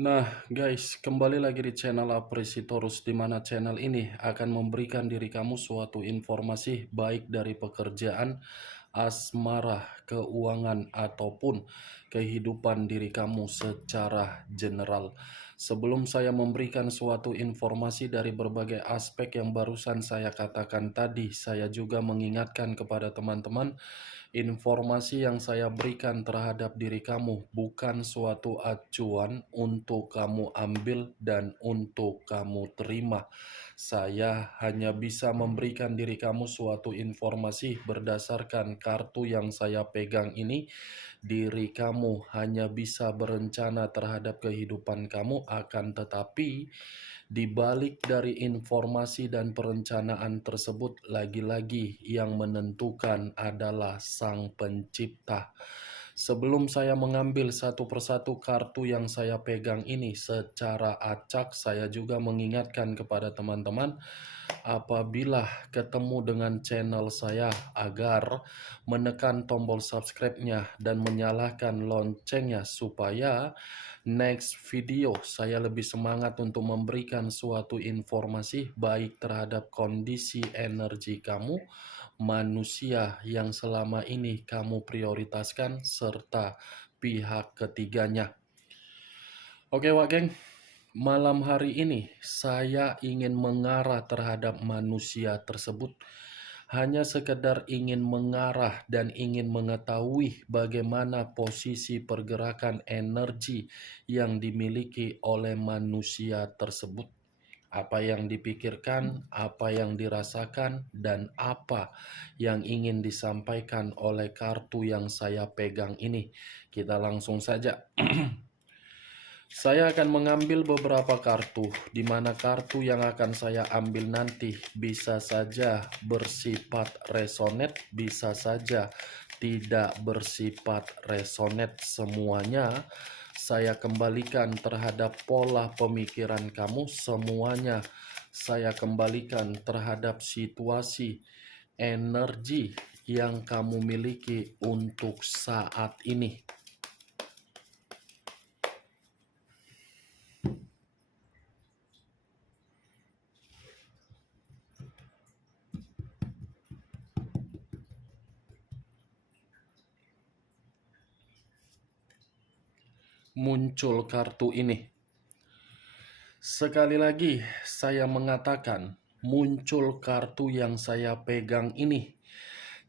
Nah, guys, kembali lagi di channel Apresitorus, di mana channel ini akan memberikan diri kamu suatu informasi baik dari pekerjaan, asmara, keuangan, ataupun kehidupan diri kamu secara general. Sebelum saya memberikan suatu informasi dari berbagai aspek yang barusan saya katakan tadi, saya juga mengingatkan kepada teman-teman, informasi yang saya berikan terhadap diri kamu bukan suatu acuan untuk kamu ambil dan untuk kamu terima. Saya hanya bisa memberikan diri kamu suatu informasi berdasarkan kartu yang saya pegang ini. Diri kamu hanya bisa berencana terhadap kehidupan kamu, akan tetapi di balik dari informasi dan perencanaan tersebut, lagi-lagi yang menentukan adalah Sang Pencipta. Sebelum saya mengambil satu persatu kartu yang saya pegang ini secara acak, saya juga mengingatkan kepada teman-teman, apabila ketemu dengan channel saya, agar menekan tombol subscribe-nya dan menyalakan loncengnya supaya next video saya lebih semangat untuk memberikan suatu informasi baik terhadap kondisi energi kamu, manusia yang selama ini kamu prioritaskan, serta pihak ketiganya. Oke Wak Geng, malam hari ini saya ingin mengarah terhadap manusia tersebut. Hanya sekedar ingin mengarah dan ingin mengetahui bagaimana posisi pergerakan energi yang dimiliki oleh manusia tersebut. Apa yang dipikirkan, apa yang dirasakan, dan apa yang ingin disampaikan oleh kartu yang saya pegang ini. Kita langsung saja. Saya akan mengambil beberapa kartu, di mana kartu yang akan saya ambil nanti bisa saja bersifat resonate, bisa saja tidak bersifat resonate. Semuanya saya kembalikan terhadap pola pemikiran kamu, semuanya saya kembalikan terhadap situasi energi yang kamu miliki untuk saat ini. Muncul kartu ini. Sekali lagi saya mengatakan, muncul kartu yang saya pegang ini.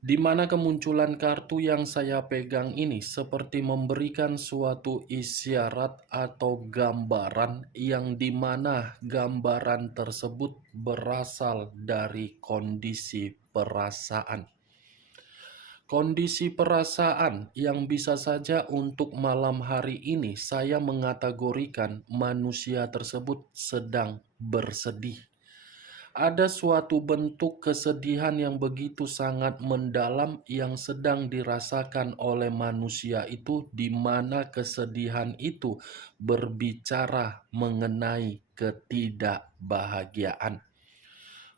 Di mana kemunculan kartu yang saya pegang ini seperti memberikan suatu isyarat atau gambaran, yang dimana gambaran tersebut berasal dari kondisi perasaan. Kondisi perasaan yang bisa saja untuk malam hari ini saya mengategorikan manusia tersebut sedang bersedih. Ada suatu bentuk kesedihan yang begitu sangat mendalam yang sedang dirasakan oleh manusia itu, di mana kesedihan itu berbicara mengenai ketidakbahagiaan.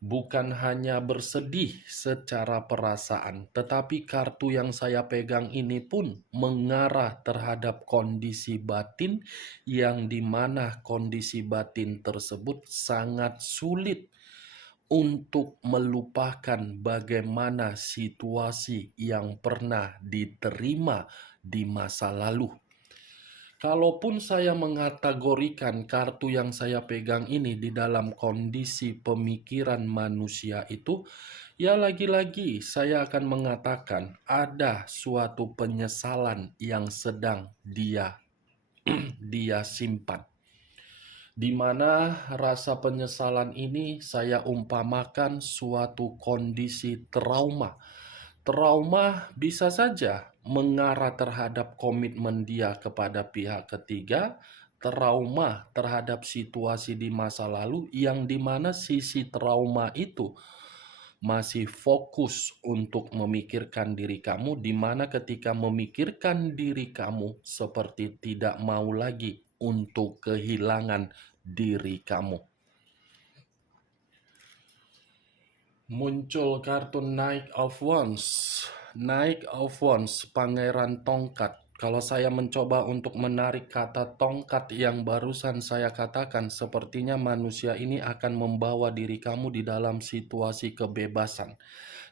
Bukan hanya bersedih secara perasaan, tetapi kartu yang saya pegang ini pun mengarah terhadap kondisi batin, yang dimana kondisi batin tersebut sangat sulit untuk melupakan bagaimana situasi yang pernah diterima di masa lalu. Kalaupun saya mengategorikan kartu yang saya pegang ini di dalam kondisi pemikiran manusia itu, ya lagi-lagi saya akan mengatakan ada suatu penyesalan yang sedang dia simpan. Di mana rasa penyesalan ini saya umpamakan suatu kondisi trauma. Trauma bisa saja mengarah terhadap komitmen dia kepada pihak ketiga, trauma terhadap situasi di masa lalu, yang dimana sisi trauma itu masih fokus untuk memikirkan diri kamu, di mana ketika memikirkan diri kamu seperti tidak mau lagi untuk kehilangan diri kamu. Muncul kartu Knight of Wands. Knight of Wands, pangeran tongkat. Kalau saya mencoba untuk menarik kata tongkat yang barusan saya katakan, sepertinya manusia ini akan membawa diri kamu di dalam situasi kebebasan.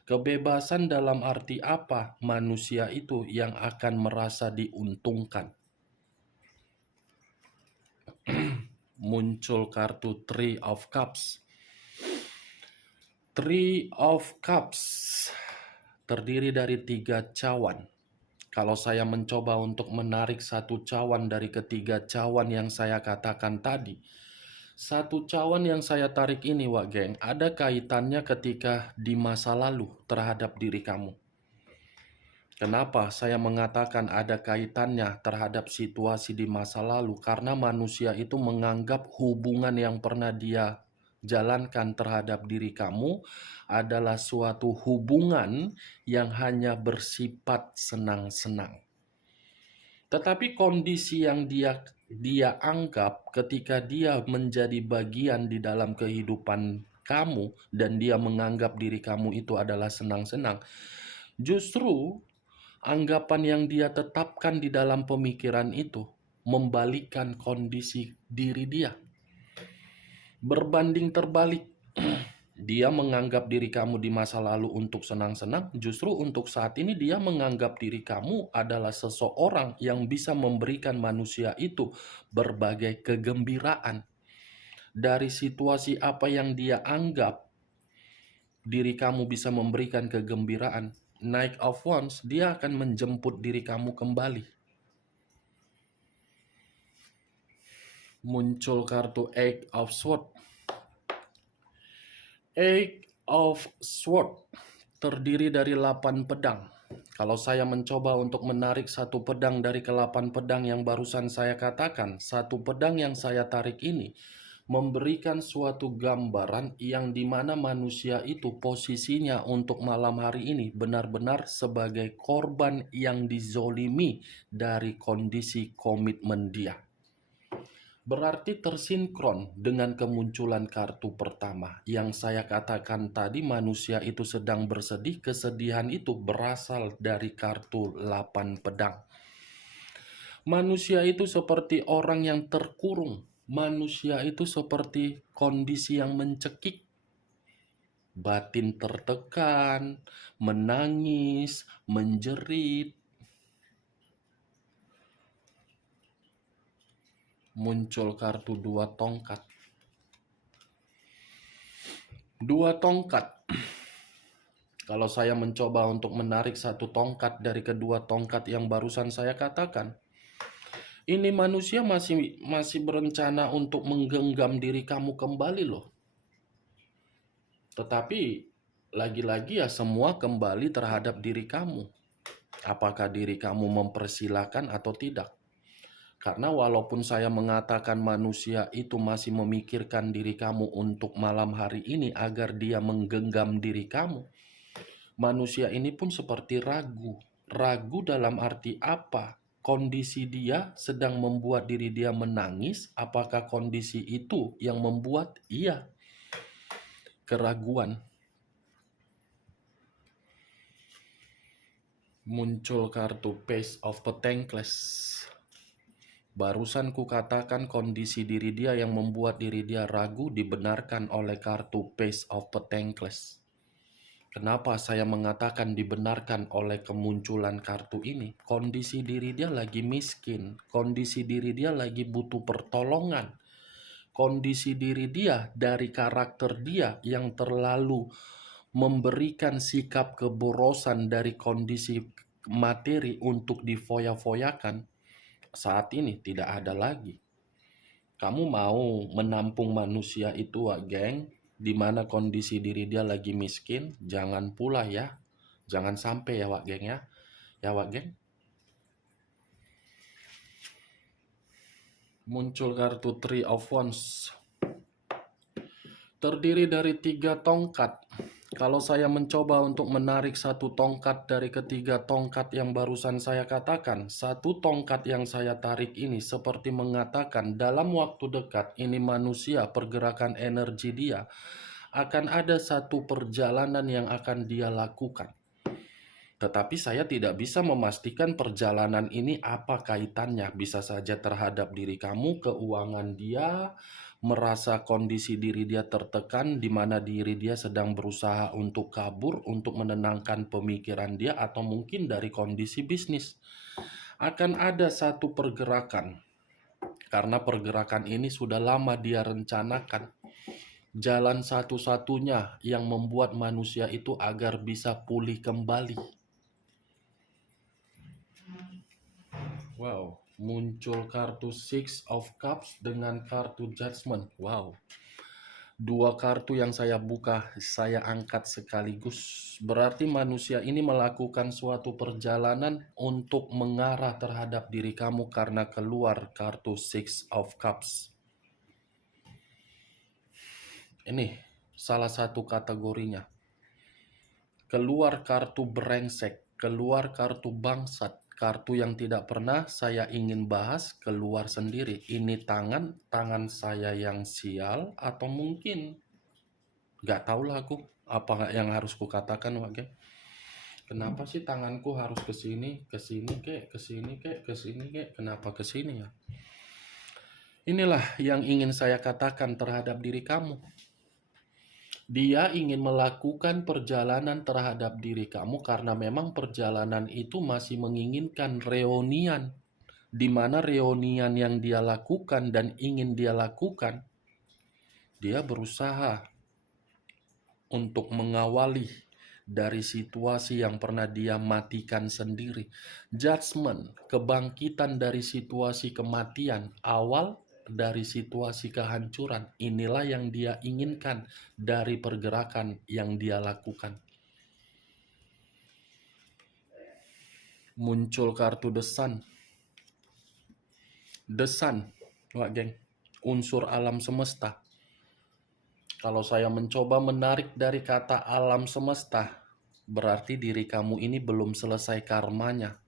Kebebasan dalam arti apa? Manusia itu yang akan merasa diuntungkan. Muncul kartu Three of Cups. Three of Cups terdiri dari 3 cawan. Kalau saya mencoba untuk menarik satu cawan dari ketiga cawan yang saya katakan tadi, satu cawan yang saya tarik ini, Wak Geng, ada kaitannya ketika di masa lalu terhadap diri kamu. Kenapa saya mengatakan ada kaitannya terhadap situasi di masa lalu? Karena manusia itu menganggap hubungan yang pernah dia jalankan terhadap diri kamu adalah suatu hubungan yang hanya bersifat senang-senang. Tetapi kondisi yang dia anggap ketika dia menjadi bagian di dalam kehidupan kamu dan dia menganggap diri kamu itu adalah senang-senang, justru anggapan yang dia tetapkan di dalam pemikiran itu membalikkan kondisi diri dia. Berbanding terbalik, dia menganggap diri kamu di masa lalu untuk senang-senang, justru untuk saat ini dia menganggap diri kamu adalah seseorang yang bisa memberikan manusia itu berbagai kegembiraan. Dari situasi apa yang dia anggap diri kamu bisa memberikan kegembiraan, Knight of Wands, dia akan menjemput diri kamu kembali. Muncul kartu Eight of Swords. Eight of Swords terdiri dari 8 pedang. Kalau saya mencoba untuk menarik satu pedang dari ke-8 pedang yang barusan saya katakan, satu pedang yang saya tarik ini memberikan suatu gambaran yang dimana manusia itu posisinya untuk malam hari ini benar-benar sebagai korban yang dizolimi dari kondisi komitmen dia. Berarti tersinkron dengan kemunculan kartu pertama. Yang saya katakan tadi, manusia itu sedang bersedih, kesedihan itu berasal dari kartu 8 pedang. Manusia itu seperti orang yang terkurung. Manusia itu seperti kondisi yang mencekik. Batin tertekan, menangis, menjerit. Muncul kartu 2 tongkat. 2 tongkat. Kalau saya mencoba untuk menarik satu tongkat dari kedua tongkat yang barusan saya katakan, ini manusia masih berencana untuk menggenggam diri kamu kembali loh. Tetapi lagi-lagi ya semua kembali terhadap diri kamu. Apakah diri kamu mempersilahkan atau tidak? Karena walaupun saya mengatakan manusia itu masih memikirkan diri kamu untuk malam hari ini agar dia menggenggam diri kamu, manusia ini pun seperti ragu. Ragu dalam arti apa? Kondisi dia sedang membuat diri dia menangis, apakah kondisi itu yang membuat ia keraguan? Muncul kartu Page of Pentacles. Barusan kukatakan kondisi diri dia yang membuat diri dia ragu dibenarkan oleh kartu Page of Pentacles. Kenapa saya mengatakan dibenarkan oleh kemunculan kartu ini? Kondisi diri dia lagi miskin, kondisi diri dia lagi butuh pertolongan, kondisi diri dia dari karakter dia yang terlalu memberikan sikap keborosan dari kondisi materi untuk difoya-foyakan. Saat ini tidak ada lagi. Kamu mau menampung manusia itu, Wak Geng, di mana kondisi diri dia lagi miskin? Jangan pula ya. Jangan sampai ya, Wak Geng ya. Ya, Wak Geng. Muncul kartu Three of Wands. Terdiri dari 3 tongkat. Kalau saya mencoba untuk menarik satu tongkat dari ketiga tongkat yang barusan saya katakan, satu tongkat yang saya tarik ini seperti mengatakan dalam waktu dekat ini manusia, pergerakan energi dia akan ada satu perjalanan yang akan dia lakukan. Tetapi saya tidak bisa memastikan perjalanan ini apa kaitannya. Bisa saja terhadap diri kamu, keuangan dia, merasa kondisi diri dia tertekan, di mana diri dia sedang berusaha untuk kabur, untuk menenangkan pemikiran dia, atau mungkin dari kondisi bisnis. Akan ada satu pergerakan, karena pergerakan ini sudah lama dia rencanakan. Jalan satu-satunya yang membuat manusia itu agar bisa pulih kembali. Wow, muncul kartu Six of Cups dengan kartu Judgment. Wow, dua kartu yang saya buka, saya angkat sekaligus. Berarti manusia ini melakukan suatu perjalanan untuk mengarah terhadap diri kamu karena keluar kartu Six of Cups. Ini salah satu kategorinya. Keluar kartu brengsek, keluar kartu bangsat, kartu yang tidak pernah saya ingin bahas keluar sendiri. Ini tangan saya yang sial, atau mungkin gak tahu lah aku apa yang harus kukatakan, Wage. Kenapa sih tanganku harus kesini kek, kesini kek, kenapa kesini ya? Inilah yang ingin saya katakan terhadap diri kamu. Dia ingin melakukan perjalanan terhadap diri kamu karena memang perjalanan itu masih menginginkan reunian. Di mana reunian yang dia lakukan dan ingin dia lakukan, dia berusaha untuk mengawali dari situasi yang pernah dia matikan sendiri. Judgment, kebangkitan dari situasi kematian, awal dari situasi kehancuran. Inilah yang dia inginkan dari pergerakan yang dia lakukan. Muncul kartu The Sun. The Sun, Wak geng, unsur alam semesta. Kalau saya mencoba menarik dari kata alam semesta, berarti diri kamu ini belum selesai karmanya.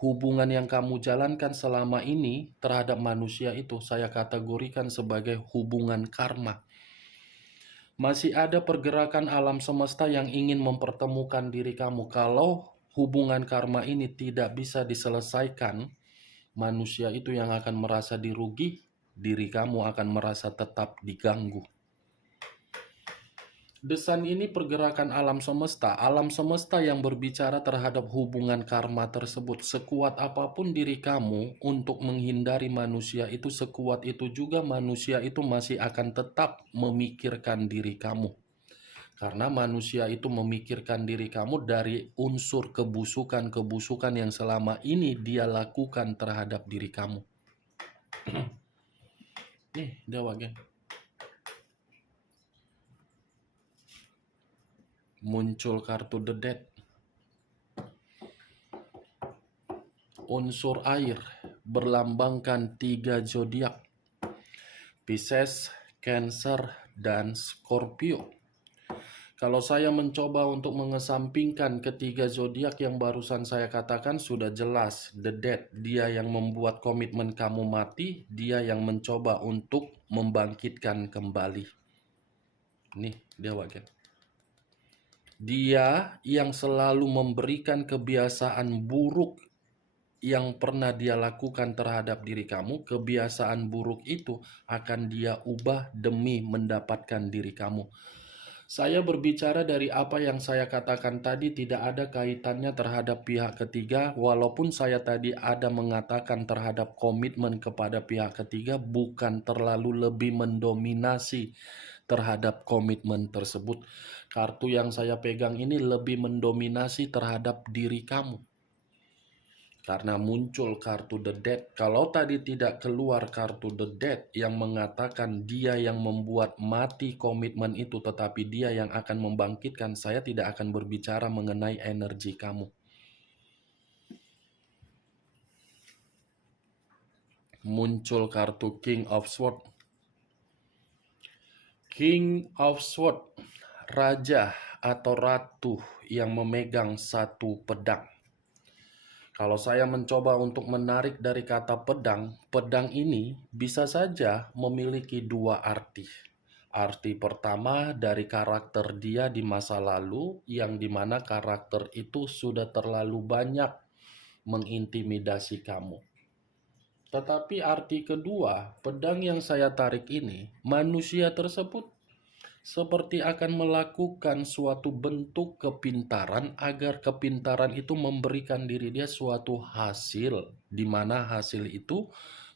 Hubungan yang kamu jalankan selama ini terhadap manusia itu saya kategorikan sebagai hubungan karma. Masih ada pergerakan alam semesta yang ingin mempertemukan diri kamu. Kalau hubungan karma ini tidak bisa diselesaikan, manusia itu yang akan merasa dirugi, diri kamu akan merasa tetap diganggu. Desain ini pergerakan alam semesta yang berbicara terhadap hubungan karma tersebut. Sekuat apapun diri kamu untuk menghindari manusia itu, sekuat itu juga manusia itu masih akan tetap memikirkan diri kamu. Karena manusia itu memikirkan diri kamu dari unsur kebusukan yang selama ini dia lakukan terhadap diri kamu. Nih, dia wagen. Muncul kartu The Dead. Unsur air berlambangkan 3 zodiak, Pisces, Cancer, dan Scorpio. Kalau saya mencoba untuk mengesampingkan ketiga zodiak yang barusan saya katakan, sudah jelas The Dead, dia yang membuat komitmen kamu mati, dia yang mencoba untuk membangkitkan kembali. Nih, dia wagen. Dia yang selalu memberikan kebiasaan buruk yang pernah dia lakukan terhadap diri kamu. Kebiasaan buruk itu akan dia ubah demi mendapatkan diri kamu. Saya berbicara dari apa yang saya katakan tadi, tidak ada kaitannya terhadap pihak ketiga. Walaupun saya tadi ada mengatakan terhadap komitmen kepada pihak ketiga, bukan terlalu lebih mendominasi terhadap komitmen tersebut. Kartu yang saya pegang ini lebih mendominasi terhadap diri kamu. Karena muncul kartu The Dead. Kalau tadi tidak keluar kartu The Dead yang mengatakan dia yang membuat mati komitmen itu, tetapi dia yang akan membangkitkan, saya tidak akan berbicara mengenai energi kamu. Muncul kartu King of Swords. King of Swords, raja atau ratu yang memegang satu pedang. Kalau saya mencoba untuk menarik dari kata pedang, pedang ini bisa saja memiliki dua arti. Arti pertama dari karakter dia di masa lalu, yang dimana karakter itu sudah terlalu banyak mengintimidasi kamu. Tetapi arti kedua, pedang yang saya tarik ini, manusia tersebut seperti akan melakukan suatu bentuk kepintaran agar kepintaran itu memberikan diri dia suatu hasil, di mana hasil itu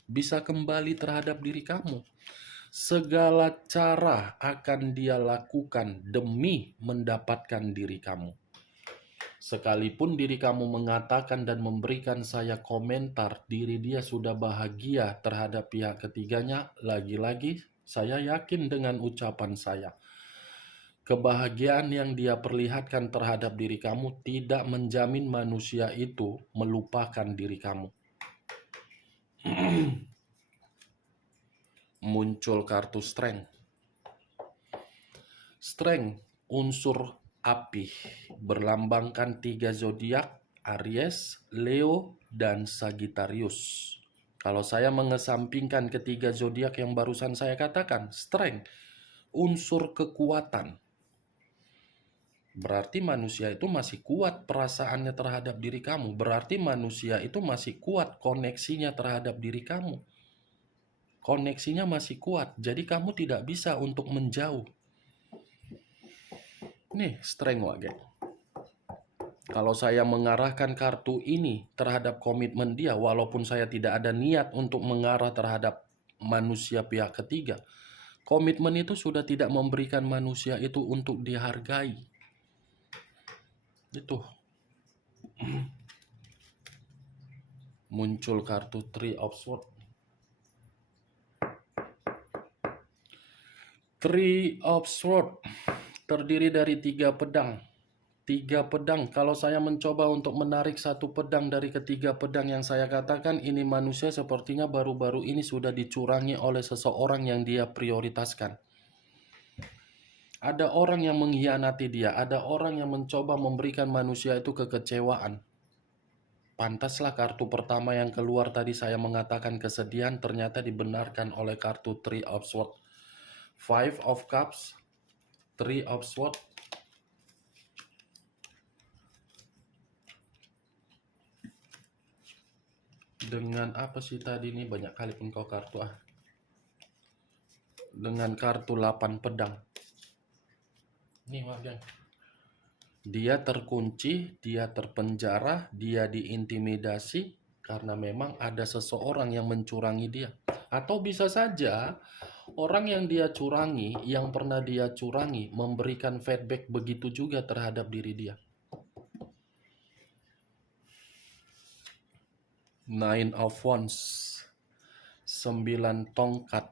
bisa kembali terhadap diri kamu. Segala cara akan dia lakukan demi mendapatkan diri kamu. Sekalipun diri kamu mengatakan dan memberikan saya komentar, diri dia sudah bahagia terhadap pihak ketiganya, lagi-lagi saya yakin dengan ucapan saya. Kebahagiaan yang dia perlihatkan terhadap diri kamu tidak menjamin manusia itu melupakan diri kamu. Muncul kartu strength. Strength, unsur api, berlambangkan 3 zodiak, Aries, Leo, dan Sagittarius. Kalau saya mengesampingkan ketiga zodiak yang barusan saya katakan, strength, unsur kekuatan. Berarti manusia itu masih kuat perasaannya terhadap diri kamu. Berarti manusia itu masih kuat koneksinya terhadap diri kamu. Koneksinya masih kuat, jadi kamu tidak bisa untuk menjauh. Nih, strength wage. Kalau saya mengarahkan kartu ini terhadap komitmen dia, walaupun saya tidak ada niat untuk mengarah terhadap manusia pihak ketiga, komitmen itu sudah tidak memberikan manusia itu untuk dihargai. Itu. Muncul kartu Three of Swords. Three of Swords terdiri dari 3 pedang. 3 pedang. Kalau saya mencoba untuk menarik satu pedang dari ketiga pedang yang saya katakan, ini manusia sepertinya baru-baru ini sudah dicurangi oleh seseorang yang dia prioritaskan. Ada orang yang mengkhianati dia, ada orang yang mencoba memberikan manusia itu kekecewaan. Pantaslah kartu pertama yang keluar tadi saya mengatakan kesedihan, ternyata dibenarkan oleh kartu Three of Swords. Five of Cups, Three of Swords. Dengan apa sih tadi nih, banyak kali pun kau kartu Dengan kartu 8 pedang. Nih Wagen. Dia terkunci, dia terpenjara, dia diintimidasi karena memang ada seseorang yang mencurangi dia. Atau bisa saja orang yang dia curangi, yang pernah dia curangi, memberikan feedback begitu juga terhadap diri dia. Nine of Wands, 9 tongkat.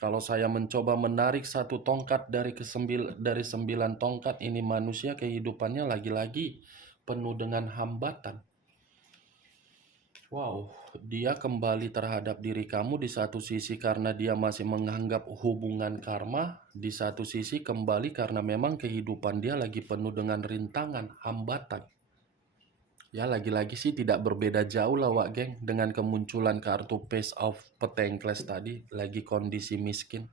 Kalau saya mencoba menarik satu tongkat dari 9 tongkat, ini manusia kehidupannya lagi-lagi penuh dengan hambatan. Wow, dia kembali terhadap diri kamu di satu sisi karena dia masih menganggap hubungan karma, di satu sisi kembali karena memang kehidupan dia lagi penuh dengan rintangan, hambatan. Ya, lagi-lagi sih tidak berbeda jauh lah Wak Geng dengan kemunculan kartu Page of Pentacles tadi, lagi kondisi miskin.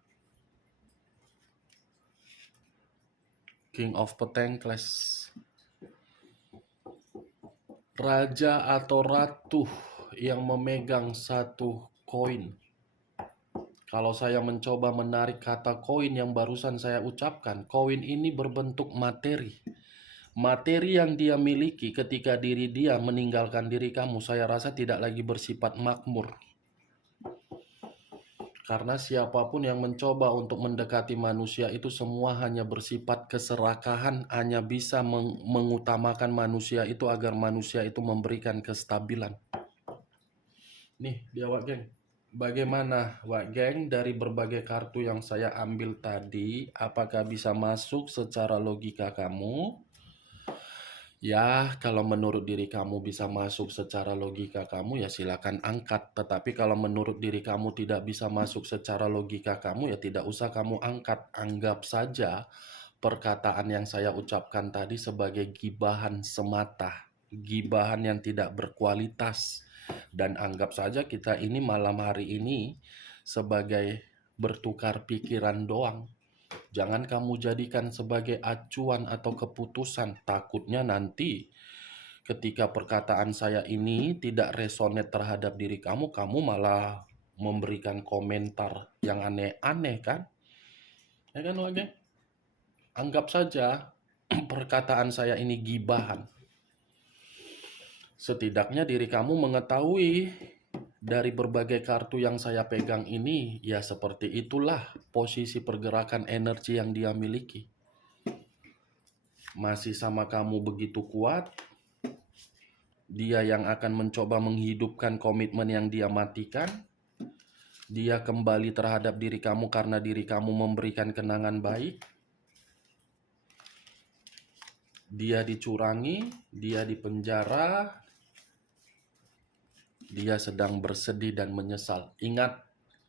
King of Pentacles, raja atau ratu yang memegang satu koin. Kalau saya mencoba menarik kata koin yang barusan saya ucapkan, koin ini berbentuk materi. Materi yang dia miliki ketika diri dia meninggalkan diri kamu, saya rasa tidak lagi bersifat makmur. Karena siapapun yang mencoba untuk mendekati manusia itu semua hanya bersifat keserakahan, hanya bisa mengutamakan manusia itu agar manusia itu memberikan kestabilan. Nih, dia Wak Geng. Bagaimana Wak Geng dari berbagai kartu yang saya ambil tadi, apakah bisa masuk secara logika kamu? Ya, kalau menurut diri kamu bisa masuk secara logika kamu, ya silakan angkat. Tetapi kalau menurut diri kamu tidak bisa masuk secara logika kamu, ya tidak usah kamu angkat. Anggap saja perkataan yang saya ucapkan tadi sebagai gibahan semata. Gibahan yang tidak berkualitas. Dan anggap saja kita ini malam hari ini sebagai bertukar pikiran doang. Jangan kamu jadikan sebagai acuan atau keputusan. Takutnya nanti ketika perkataan saya ini tidak resonate terhadap diri kamu, kamu malah memberikan komentar yang aneh-aneh kan? Ya kan, Wage? Anggap saja perkataan saya ini gibahan. Setidaknya diri kamu mengetahui dari berbagai kartu yang saya pegang ini, ya seperti itulah posisi pergerakan energi yang dia miliki. Masih sama kamu begitu kuat, dia yang akan mencoba menghidupkan komitmen yang dia matikan. Dia kembali terhadap diri kamu karena diri kamu memberikan kenangan baik. Dia dicurangi, dia dipenjara, dia sedang bersedih dan menyesal. Ingat,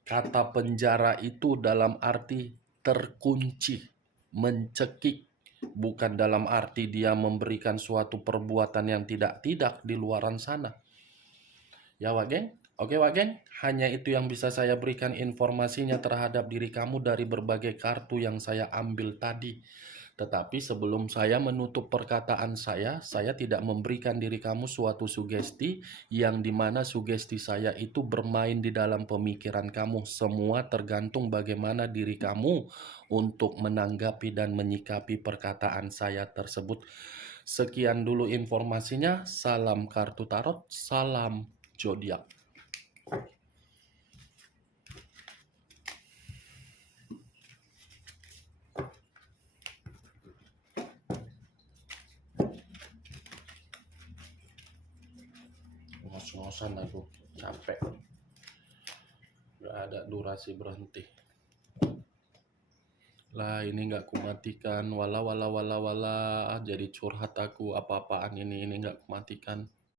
kata penjara itu dalam arti terkunci, mencekik, bukan dalam arti dia memberikan suatu perbuatan yang tidak-tidak di luaran sana. Ya, Wageng? Oke, Wageng, hanya itu yang bisa saya berikan informasinya terhadap diri kamu dari berbagai kartu yang saya ambil tadi. Tetapi sebelum saya menutup perkataan saya tidak memberikan diri kamu suatu sugesti yang dimana sugesti saya itu bermain di dalam pemikiran kamu. Semua tergantung bagaimana diri kamu untuk menanggapi dan menyikapi perkataan saya tersebut. Sekian dulu informasinya. Salam kartu tarot, salam zodiak. Ngos-ngosan aku, capek. Gak ada durasi berhenti. Lah ini gak kumatikan, wala jadi curhat aku, apa-apaan ini gak kumatikan.